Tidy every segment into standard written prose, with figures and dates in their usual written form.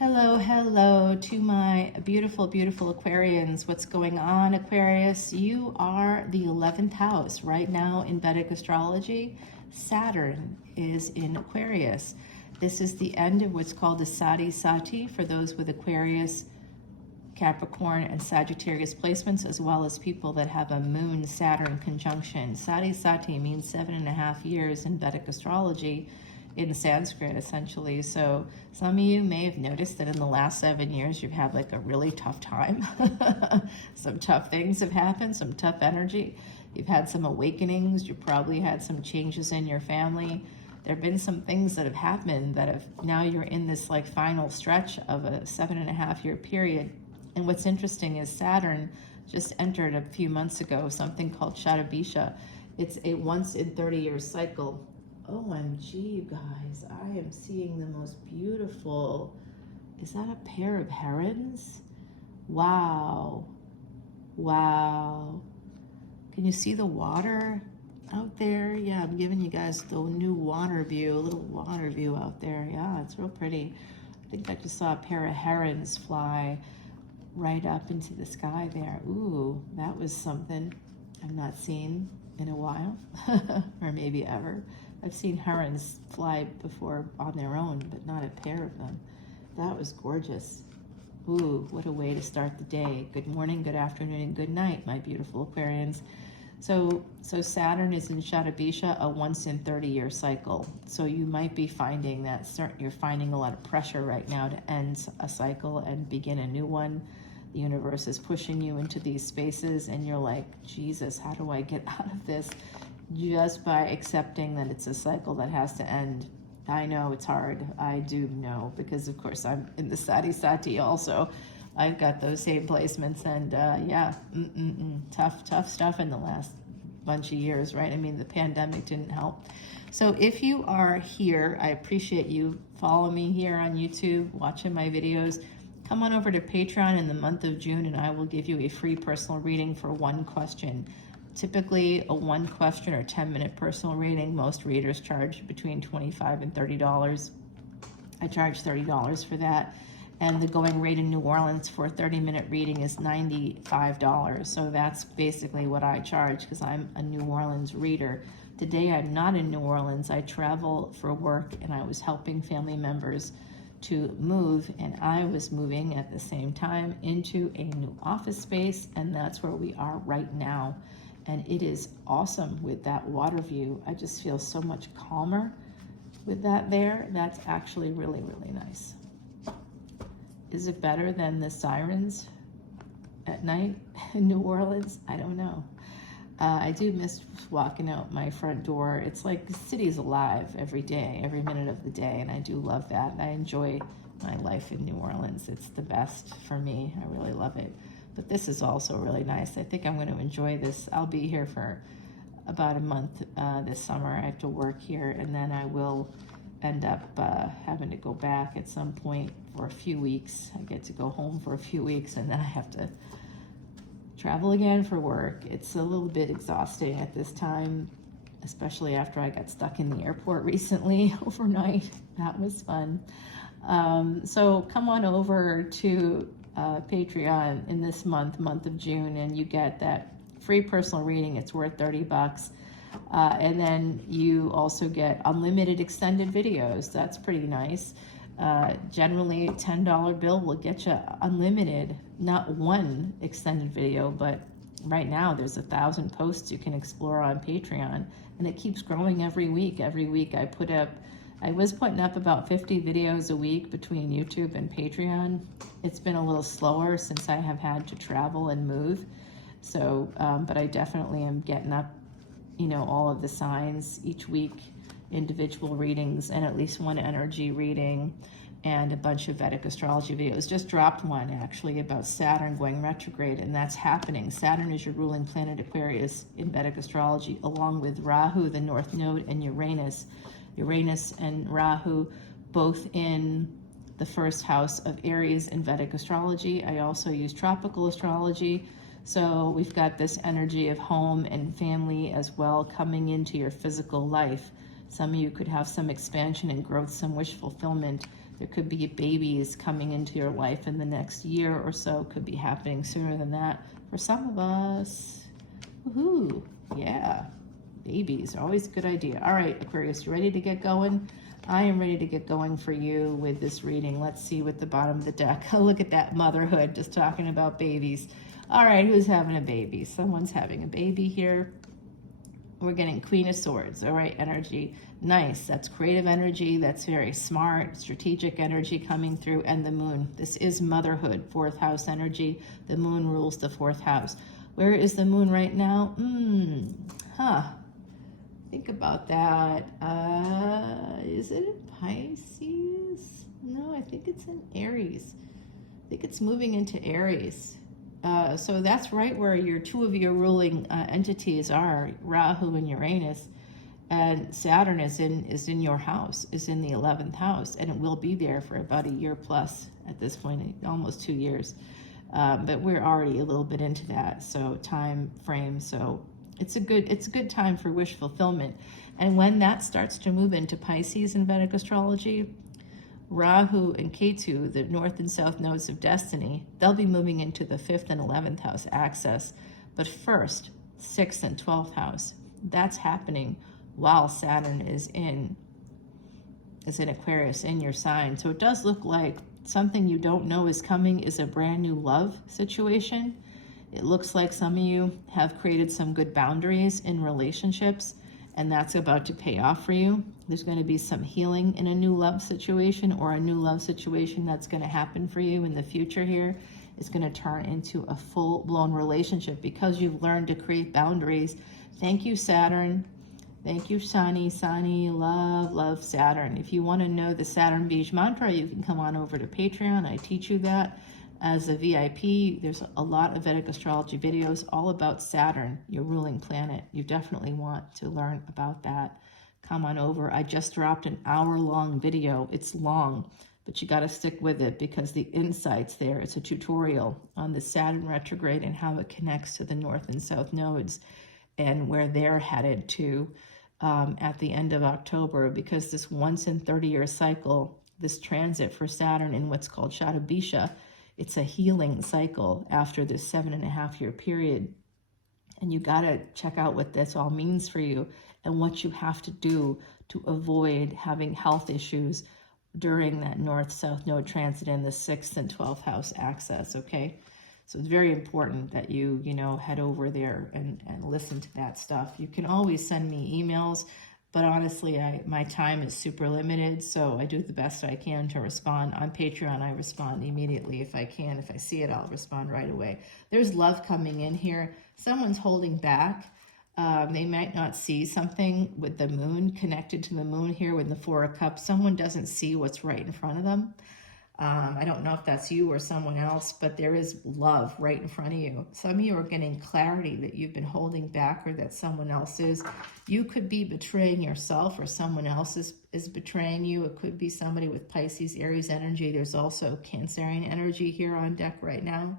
Hello, hello to my beautiful, beautiful Aquarians. What's going on, Aquarius? You are the 11th house. Right now in Vedic Astrology, Saturn is in Aquarius. This is the end of what's called the Sati Sati for those with Aquarius, Capricorn, and Sagittarius placements, as well as people that have a Moon-Saturn conjunction. Sati Sati means 7.5 years in Vedic Astrology, in Sanskrit, essentially. So some of you may have noticed that in the last 7 years, you've had like a really tough time. Some tough things have happened, some tough energy. You've had some awakenings. You probably had some changes in your family. There have been some things that have happened that have, now you're in this like final stretch of a 7.5 year period. And what's interesting is Saturn just entered a few months ago, something called Shatabisha. It's a once in 30 year cycle. OMG, you guys, I am seeing the most beautiful, is that a pair of herons? Wow, wow. Can you see the water out there? Yeah, I'm giving you guys the new water view, a little water view out there. Yeah, it's real pretty. I think I just saw a pair of herons fly right up into the sky there. Ooh, that was something I've not seen in a while, or maybe ever. I've seen herons fly before on their own, but not a pair of them. That was gorgeous. Ooh, what a way to start the day. Good morning, good afternoon, and good night, my beautiful Aquarians. So Saturn is in Shatabisha, a once in 30 year cycle. So you might be finding that you're finding a lot of pressure right now to end a cycle and begin a new one. The universe is pushing you into these spaces and you're like, Jesus, how do I get out of this? Just by accepting that it's a cycle that has to end. I know it's hard. I do know, because of course I'm in the Sati Sati also. I've got those same placements, and yeah, tough stuff in the last bunch of years, right? I mean, the pandemic didn't help. So if you are here, I appreciate you. Follow me here on YouTube, watching my videos. Come on over to Patreon in the month of June, and I will give you a free personal reading for one question. Typically a 1 question or 10-minute personal reading. Most readers charge between $25 and $30. I charge $30 for that. And the going rate in New Orleans for a 30-minute reading is $95. So that's basically what I charge, because I'm a New Orleans reader. Today I'm not in New Orleans. I travel for work, and I was helping family members to move, and I was moving at the same time into a new office space, and that's where we are right now. And it is awesome with that water view. I just feel so much calmer with that there. That's actually really, really nice. Is it better than the sirens at night in New Orleans? I don't know. I do miss walking out my front door. It's like the city's alive every day, every minute of the day, and I do love that. I enjoy my life in New Orleans. It's the best for me. I really love it. But this is also really nice. I think I'm going to enjoy this. I'll be here for about a month this summer. I have to work here, and then I will end up having to go back at some point for a few weeks. I get to go home for a few weeks, and then I have to travel again for work. It's a little bit exhausting at this time, especially after I got stuck in the airport recently overnight. That was fun. So come on over to Patreon in this month of June, and you get that free personal reading. It's worth $30. And then you also get unlimited extended videos. That's pretty nice. Generally, a $10 bill will get you unlimited, not one extended video, but right now there's 1,000 posts you can explore on Patreon, and it keeps growing every week. Every week I was putting up about 50 videos a week between YouTube and Patreon. It's been a little slower since I have had to travel and move. So, but I definitely am getting up, you know, all of the signs each week, individual readings, and at least one energy reading, and a bunch of Vedic astrology videos. Just dropped one actually about Saturn going retrograde, and that's happening. Saturn is your ruling planet Aquarius in Vedic astrology, along with Rahu, the North Node, and Uranus. Uranus and Rahu, both in the first house of Aries in Vedic astrology. I also use tropical astrology. So we've got this energy of home and family as well coming into your physical life. Some of you could have some expansion and growth, some wish fulfillment There could be babies coming into your life in the next year or so. Could be happening sooner than that for some of us. Woohoo! Yeah, babies are always a good idea. All right, Aquarius, you ready to get going? I am ready to get going for you with this reading. Let's see what the bottom of the deck. Oh, look at that motherhood, just talking about babies. All right, who's having a baby? Someone's having a baby here. We're getting Queen of Swords. All right, energy. Nice. That's creative energy. That's very smart, strategic energy coming through. And the moon. This is motherhood, fourth house energy. The moon rules the fourth house. Where is the moon right now? Think about that. Is it in Pisces? No, I think it's in Aries. I think it's moving into Aries. So that's right where two of your ruling entities are, Rahu and Uranus, and Saturn is in your house, is in the 11th house, and it will be there for about a year plus at this point, almost 2 years. But we're already a little bit into that, so time frame. So it's a good time for wish fulfillment. And when that starts to move into Pisces in Vedic astrology, Rahu and Ketu, the north and south nodes of destiny, they'll be moving into the 5th and 11th house axis. But first, 6th and 12th house, that's happening while Saturn is in Aquarius, in your sign. So it does look like something you don't know is coming is a brand new love situation. It looks like some of you have created some good boundaries in relationships, and that's about to pay off for you. There's going to be some healing in a new love situation, or a new love situation that's going to happen for you in the future here. It's going to turn into a full-blown relationship because you've learned to create boundaries. Thank you, Saturn. Thank you, Shani. Love Saturn. If you want to know the Saturn Beige mantra, you can come on over to Patreon. I teach you that as a VIP. There's a lot of Vedic astrology videos all about Saturn, your ruling planet. You definitely want to learn about that. Come on over. I just dropped an hour-long video. It's long, but you got to stick with it because the insights there, it's a tutorial on the Saturn retrograde and how it connects to the north and south nodes and where they're headed to at the end of October, because this once in 30-year cycle, this transit for Saturn in what's called Shatabisha, it's a healing cycle after this 7.5-year period. And you got to check out what this all means for you and what you have to do to avoid having health issues during that north-south node transit in the 6th and 12th house axis, okay? So it's very important that you head over there and listen to that stuff. You can always send me emails, but honestly, my time is super limited, so I do the best I can to respond. On Patreon, I respond immediately if I can. If I see it, I'll respond right away. There's love coming in here. Someone's holding back. They might not see something with the moon, connected to the moon here with the Four of Cups. Someone doesn't see what's right in front of them. I don't know if that's you or someone else, but there is love right in front of you. Some of you are getting clarity that you've been holding back or that someone else is. You could be betraying yourself or someone else is betraying you. It could be somebody with Pisces, Aries energy. There's also Cancerian energy here on deck right now.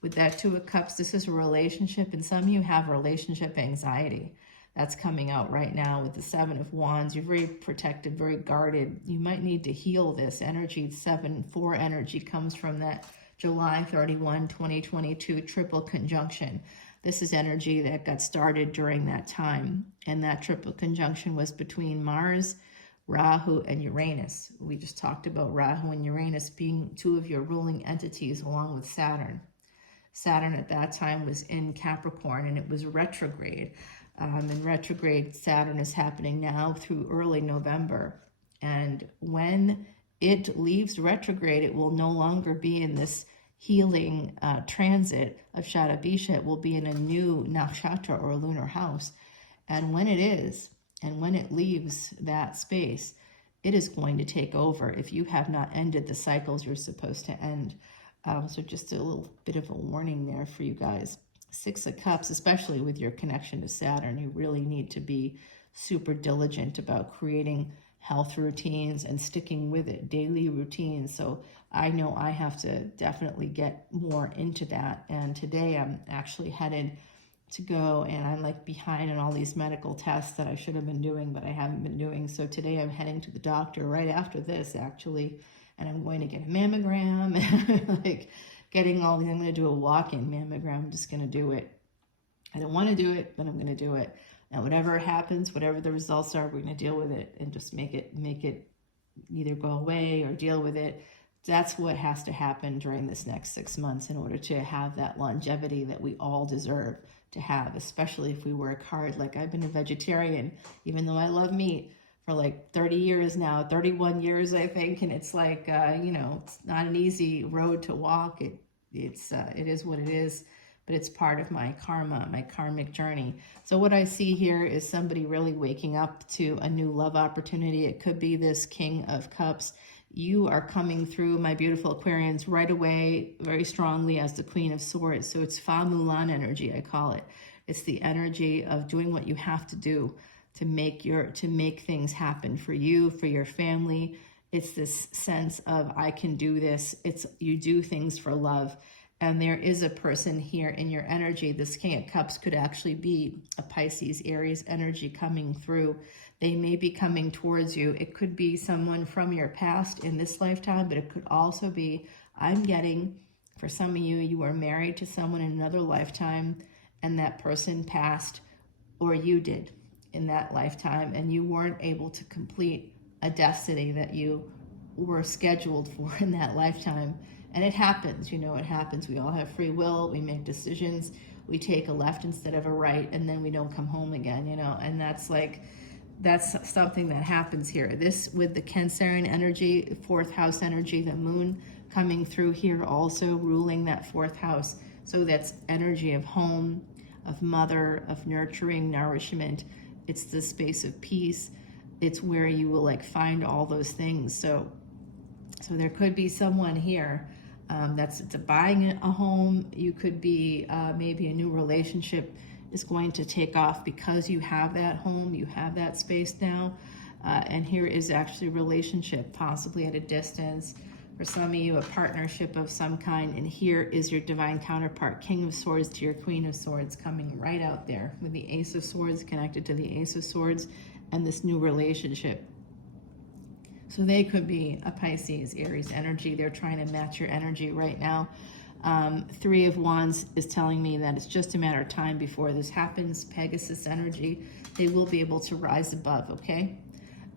With that Two of Cups, this is a relationship, and some of you have relationship anxiety. That's coming out right now with the Seven of Wands. You're very protected, very guarded. You might need to heal this energy. 7-4 energy comes from that July 31, 2022 triple conjunction. This is energy that got started during that time. And that triple conjunction was between Mars, Rahu, and Uranus. We just talked about Rahu and Uranus being two of your ruling entities along with Saturn. Saturn at that time was in Capricorn and it was retrograde. And retrograde Saturn is happening now through early November. And when it leaves retrograde, it will no longer be in this healing transit of Shatabisha. It will be in a new nakshatra or lunar house. And when it is, and when it leaves that space, it is going to take over if you have not ended the cycles you're supposed to end. So just a little bit of a warning there for you guys. Six of Cups, especially with your connection to Saturn, you really need to be super diligent about creating health routines and sticking with it, daily routines. So I know I have to definitely get more into that. And today I'm actually headed to go, and I'm like behind on all these medical tests that I should have been doing, but I haven't been doing. So today I'm heading to the doctor right after this, actually, and I'm going to get a mammogram, and like getting all these, I'm going to do a walk-in mammogram. I'm just going to do it. I don't want to do it, but I'm going to do it. And whatever happens, whatever the results are, we're going to deal with it and just make it either go away or deal with it. That's what has to happen during this next 6 months in order to have that longevity that we all deserve to have, especially if we work hard. Like, I've been a vegetarian, even though I love meat, for like 30 years now, 31 years, I think. And it's like, you know, it's not an easy road to walk. It is what it is, but it's part of my karma, my karmic journey. So what I see here is somebody really waking up to a new love opportunity. It could be this King of Cups. You are coming through, my beautiful Aquarians, right away, very strongly as the Queen of Swords. So it's Fa Mulan energy, I call it. It's the energy of doing what you have to do to make things happen for you, for your family. It's this sense of, I can do this. It's, you do things for love. And there is a person here in your energy. This King of Cups could actually be a Pisces, Aries energy coming through. They may be coming towards you. It could be someone from your past in this lifetime, but it could also be, I'm getting, for some of you, you are married to someone in another lifetime, and that person passed, or you did in that lifetime, and you weren't able to complete a destiny that you were scheduled for in that lifetime. And it happens, you know, it happens. We all have free will. We make decisions. We take a left instead of a right, and then we don't come home again, you know, and that's something that happens here. This, with the Cancerian energy, 4th house energy, the moon coming through here, also ruling that 4th house. So that's energy of home, of mother, of nurturing, nourishment. It's the space of peace. It's where you will like find all those things. So there could be someone here that's buying a home. You could be maybe a new relationship is going to take off because you have that home, you have that space now. And here is actually a relationship, possibly at a distance. For some of you, a partnership of some kind. And here is your divine counterpart, King of Swords to your Queen of Swords, coming right out there with the Ace of Swords connected to the Ace of Swords and this new relationship. So they could be a Pisces, Aries energy. They're trying to match your energy right now. 3 of Wands is telling me that it's just a matter of time before this happens. Pegasus energy. They will be able to rise above, okay?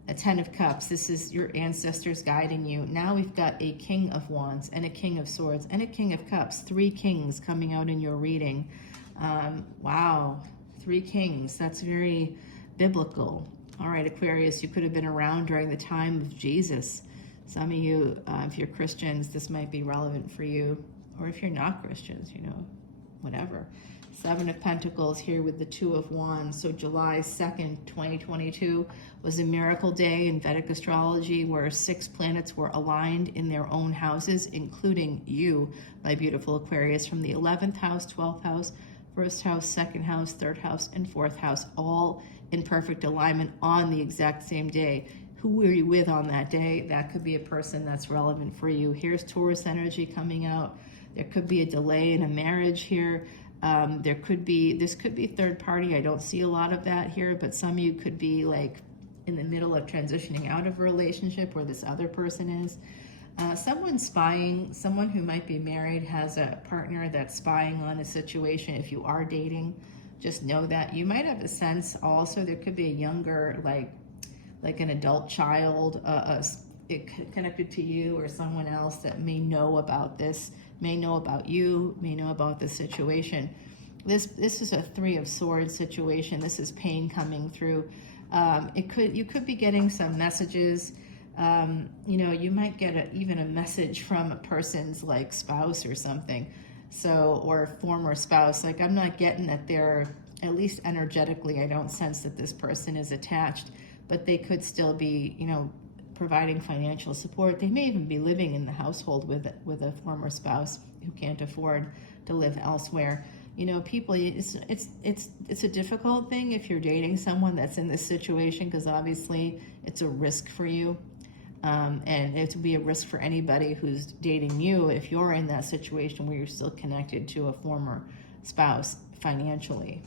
A 10 of Cups. This is your ancestors guiding you. Now we've got a King of Wands and a King of Swords and a King of Cups. 3 kings coming out in your reading. Wow. 3 kings. That's very biblical. All right, Aquarius, you could have been around during the time of Jesus. Some of you, if you're Christians, this might be relevant for you. Or if you're not Christians, you know, whatever. 7 of Pentacles here with the 2 of Wands. So July 2nd, 2022 was a miracle day in Vedic astrology where 6 planets were aligned in their own houses, including you, my beautiful Aquarius, from the 11th house, 12th house, 1st house, 2nd house, 3rd house, and 4th house, all in perfect alignment on the exact same day. Who were you with on that day? That could be a person that's relevant for you. Here's Taurus energy coming out. There could be a delay in a marriage here. This could be third party. I don't see a lot of that here, but some of you could be like in the middle of transitioning out of a relationship where this other person is. Someone spying, someone who might be married has a partner that's spying on a situation. If you are dating, just know that. You might have a sense also, there could be a younger, like an adult child connected to you or someone else that may know about this, may know about you, may know about this situation. This is a 3 of Swords situation. This is pain coming through. You could be getting some messages. You know, you might get even a message from a person's like spouse or something. So, or former spouse. Like, I'm not getting that they're, at least energetically, I don't sense that this person is attached, but they could still be, you know, providing financial support. They may even be living in the household with a former spouse who can't afford to live elsewhere. You know, people, it's a difficult thing if you're dating someone that's in this situation, because obviously it's a risk for you. And it would be a risk for anybody who's dating you if you're in that situation where you're still connected to a former spouse financially.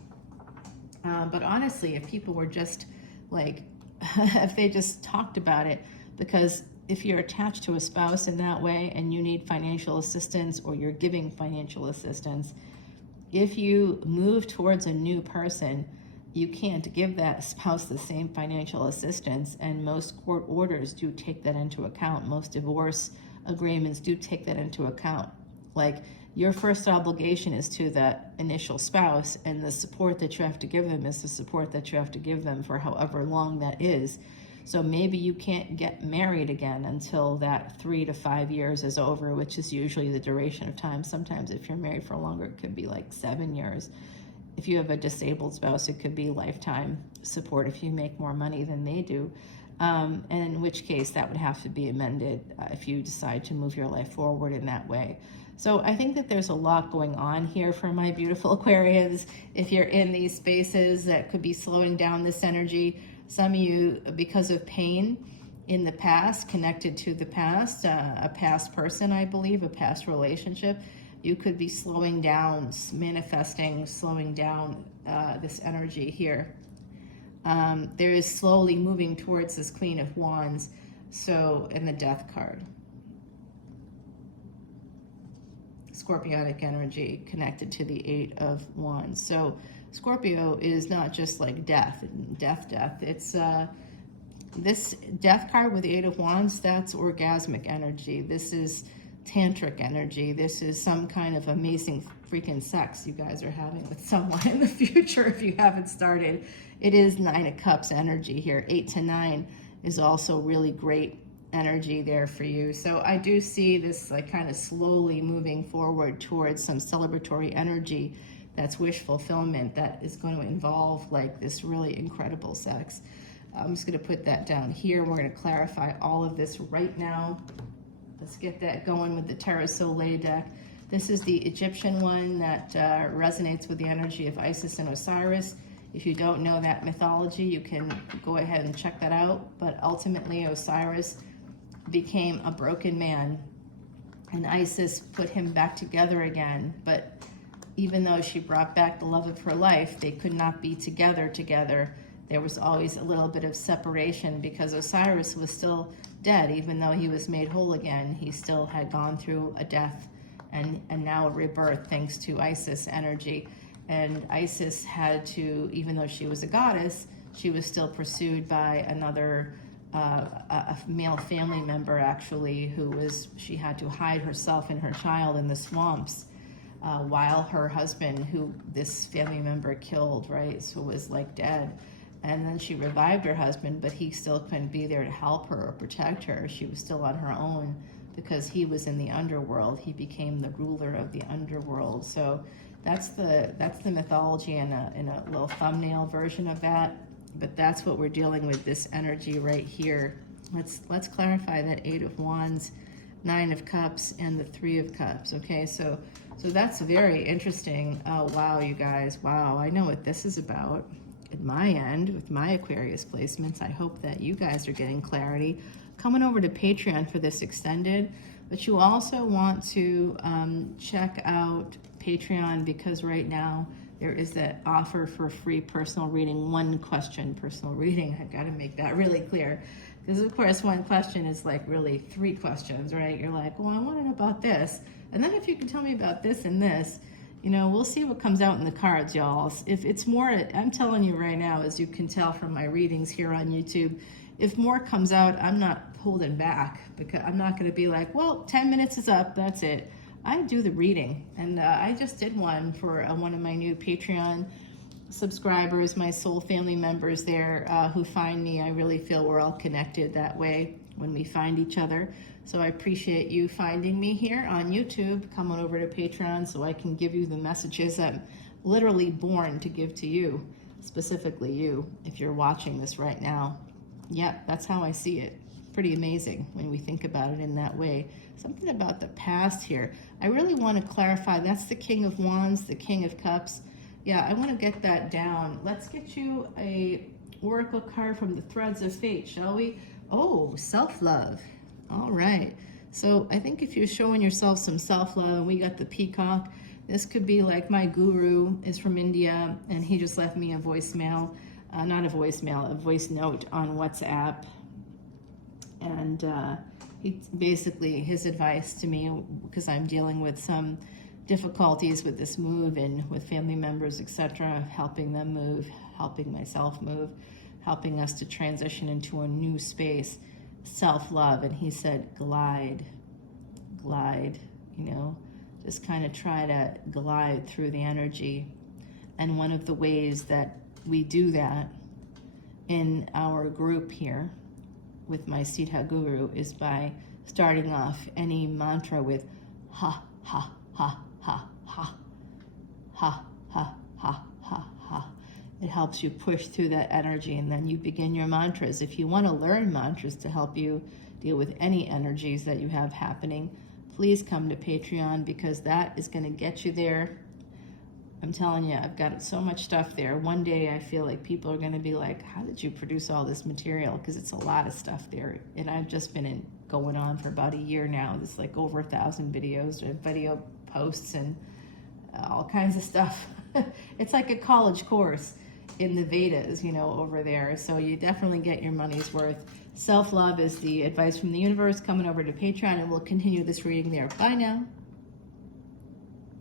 But honestly, if people were just like, if they just talked about it, because if you're attached to a spouse in that way and you need financial assistance or you're giving financial assistance, if you move towards a new person, you can't give that spouse the same financial assistance, and most court orders do take that into account. Most divorce agreements do take that into account. Like, your first obligation is to that initial spouse, and the support that you have to give them is the support that you have to give them for however long that is. So maybe you can't get married again until that 3 to 5 years is over, which is usually the duration of time. Sometimes if you're married for longer, it could be like 7 years. If you have a disabled spouse, it could be lifetime support if you make more money than they do. And in which case that would have to be amended if you decide to move your life forward in that way. So I think that there's a lot going on here for my beautiful Aquarians. If you're in these spaces, that could be slowing down this energy. Some of you, because of pain in the past, connected to the past, a past person, I believe, a past relationship, you could be slowing down, manifesting, slowing down this energy here. There is slowly moving towards this Queen of Wands, so, and the Death card. Scorpionic energy connected to the Eight of Wands. So Scorpio is not just like death. It's this Death card with the Eight of Wands, that's orgasmic energy. This is tantric energy. This is some kind of amazing freaking sex you guys are having with someone in the future if you haven't started. It is Nine of Cups energy here. 8 to 9 is also really great energy there for you. So I do see this like kind of slowly moving forward towards some celebratory energy that's wish fulfillment, that is going to involve like this really incredible sex. I'm just going to put that down here. We're going to clarify all of this right now. Let's get that going with the Terra Soleil deck. This is the Egyptian one that resonates with the energy of Isis and Osiris. If you don't know that mythology, you can go ahead and check that out. But ultimately, Osiris became a broken man, and Isis put him back together again. But even though she brought back the love of her life, they could not be together. There was always a little bit of separation because Osiris was still dead. Even though he was made whole again, he still had gone through a death and now a rebirth thanks to Isis energy. And Isis had to, even though she was a goddess, she was still pursued by another a male family member, actually, she had to hide herself and her child in the swamps while her husband, who this family member killed, right, so was like dead. And then she revived her husband, but he still couldn't be there to help her or protect her. She was still on her own because he was in the underworld. He became the ruler of the underworld. So that's the mythology in a little thumbnail version of that. But that's what we're dealing with, this energy right here. Let's clarify that Eight of Wands, Nine of Cups, and the Three of Cups. Okay, so that's very interesting. Oh wow, you guys, wow! I know what this is about. At my end, with my Aquarius placements, I hope that you guys are getting clarity. Coming over to Patreon for this extended, but you also want to check out Patreon, because right now there is that offer for free personal reading, 1 question personal reading. I gotta make that really clear, because of course 1 question is like really 3 questions, right? You're like, well, I want to know about this, and then if you can tell me about this and this, you know, we'll see what comes out in the cards, y'all. If it's more, I'm telling you right now, as you can tell from my readings here on YouTube, if more comes out, I'm not holding back, because I'm not going to be like, well, 10 minutes is up, that's it. I do the reading, and I just did one for one of my new Patreon subscribers, my soul family members there who find me. I really feel we're all connected that way when we find each other. So I appreciate you finding me here on YouTube. Come on over to Patreon so I can give you the messages I'm literally born to give to you, specifically you, if you're watching this right now. Yep, that's how I see it. Pretty amazing when we think about it in that way. Something about the past here. I really want to clarify. That's the King of Wands, the King of Cups. Yeah, I want to get that down. Let's get you a oracle card from the Threads of Fate, shall we? Oh, self-love. All right. So I think if you're showing yourself some self-love, and we got the peacock, this could be like my guru is from India, and he just left me a voicemail, not a voicemail, a voice note on WhatsApp. And basically his advice to me, because I'm dealing with some difficulties with this move and with family members, etc., helping them move, helping myself move, helping us to transition into a new space, self-love. And he said, glide, just kind of try to glide through the energy. And one of the ways that we do that in our group here with my Siddha Guru is by starting off any mantra with ha, ha, ha, ha, ha, ha, ha, ha, ha, ha. It helps you push through that energy, and then you begin your mantras. If you want to learn mantras to help you deal with any energies that you have happening, please come to Patreon, because that is going to get you there. I'm telling you, I've got so much stuff there. One day I feel like people are going to be like, how did you produce all this material? Because it's a lot of stuff there. And I've just been going on for about a year now. It's like over 1,000 videos, video posts, and all kinds of stuff. It's like a college course in the Vedas, over there. So you definitely get your money's worth. Self-love is the advice from the universe. Coming over to Patreon, and we'll continue this reading there. Bye now.